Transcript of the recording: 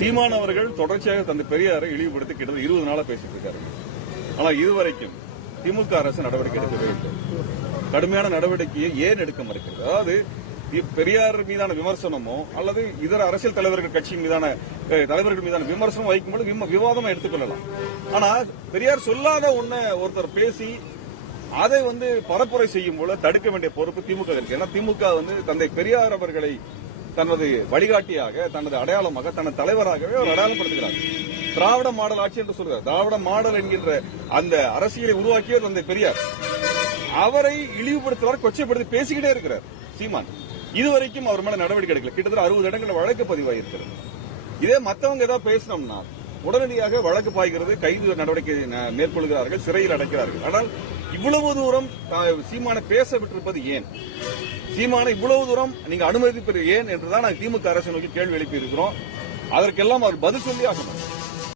சீமான் அவர்கள் தொடர்ச்சியாக தந்தை பெரியாரை இழிவுபடுத்தி கிட்டத்தட்ட 20 நாளா பேசிட்டு இருக்காரு. ஆனால் இதுவரைக்கும் திமுக அரசு நடவடிக்கை எடுக்கவே இல்லை. கடுமையான நடவடிக்கையை ஏன் எடுக்க மறுக்கிறது? அதாவது பெரியார் மீதான விமர்சனமோ அல்லது இதர அரசியல் தலைவர்கள் கட்சியின் மீதான தலைவர்கள் மீதான விமர்சனம் வைக்கும்போது விவாதமா எடுத்துக்கொள்ளலாம். ஆனா பெரியார் சொல்லாத ஒன்ன ஒருத்தர் பேசி அதை பரப்புரை செய்யும் போல தடுக்க வேண்டிய பொறுப்பு திமுக இருக்கு. ஏன்னா திமுக தந்தை பெரியார் அவர்களை தனது வழிகாட்டியாக, தனது அடையாளமாக, தனது தலைவராகவே அவர் அடையாளப்படுத்துகிறார். திராவிட மாடல் ஆட்சி என்று சொல்கிறார். திராவிட மாடல் என்கின்ற அந்த அரசியலை உருவாக்கியவர் தந்தை பெரியார். அவரை இழிவுபடுத்துவார், கொச்சைப்படுத்தி பேசிக்கிட்டே இருக்கிறார் சீமான். இதுவரைக்கும் அவர் மேல நடவடிக்கை எடுக்கல. கிட்டத்தட்ட 60 இடங்களில் வழக்கு பதிவாயிருக்கிறது. இதே மற்றவங்க ஏதாவது பேசினோம்னா உடனடியாக வழக்கு பாய்கிறது, கைது நடவடிக்கை மேற்கொள்கிறார்கள், சிறையில் அடைக்கிறார்கள். ஆனால் இவ்வளவு தூரம் சீமானை பேச விட்டிருப்பது ஏன்? சீமானை இவ்வளவு தூரம் நீங்க அனுமதிப்பது ஏன் என்றுதான் நாங்கள் திமுக அரசை நோக்கி கேள்வி எழுப்பி இருக்கிறோம். அதற்கெல்லாம் அவர் பதில் சொல்லி ஆகணும்.